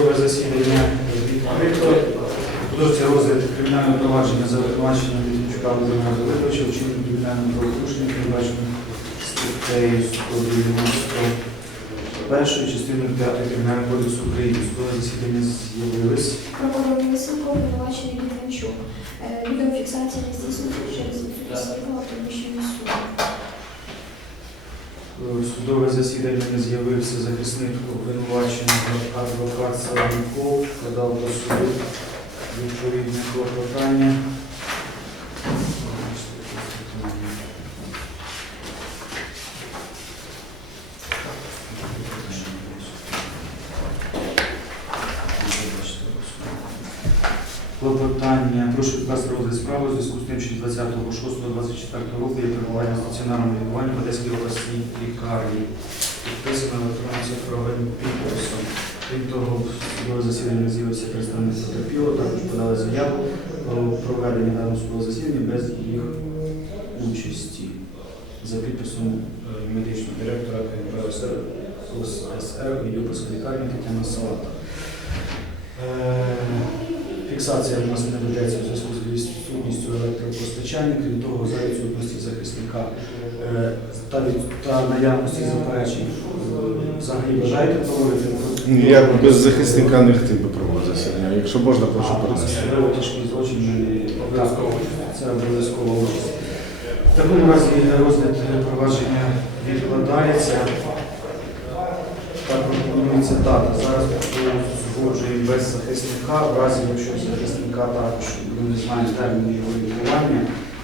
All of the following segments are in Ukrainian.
засідання відкрито. Продовжується розгляд кримінального провадження за обвинуваченням Вітчука Володимира Давидовича, вчинення кримінального правопорушення, передбачено статтею 191 частиною 5 Кримінального кодексу України. Судове засідання з'явились. Прокурор Лисенко, обвинувачений Літвинчук. Е, Відеофіксація не здійснюється через відсутність світла в приміщенні суду. Е, Судове засідання не з'явився захисник обвинуваченого Савенков, подав до суду відповідне клопотання. Клопотання. Прошу відкласти розгляд справи у зв'язку з тим, що 20.06.24 року є перебування стаціонарному лікуванні в Одеській обласній лікарні. Підписано електронним цифровим підписом. Крім того, судове засідання з'явився представник потерпілого, також подали заяву про проведення даного судового засідання без їх участі. За підписом е, медичного директора КНП ОСР ОССР Юпільської лікарні Тетяна Салата. Фіксація в нас не ведеться у зв'язку з відсутністю електропостачання, крім того, за відсутності захисника е, та, від- та наявності заперечень. Взагалі бажаєте проводити? Я б без захисника не хотів би проводити. Якщо можна, прошу перенести. Особливо тяжкий злочин обов'язково. Це обов'язково. В такому разі розгляд провадження відкладається. Так пропонується дата. Зараз згоджуємо без захисника. В разі, якщо захисника також не знаємо терміну його лікування,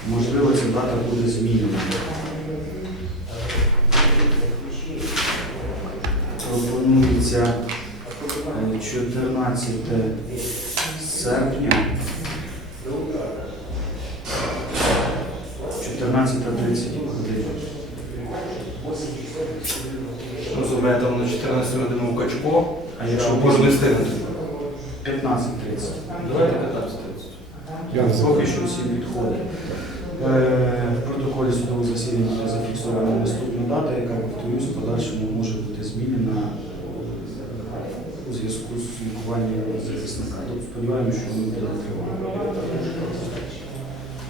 можливо, ця дата буде змінена. Пропонується е, 14 серпня 14.30 годин. Розуміє, там на 14 годину у Качко, А якщо можна встигнути. 15.30. Давайте 15 Поки що всі відходить. Е, В протоколі судового засідання зафіксована наступна дата, яка, повторюсь, в подальшому може бути змінена е, у зв'язку з лікуванням захисника. Тобто сподіваємося, що ми буде тривати.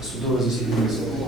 Судове засідання закрите.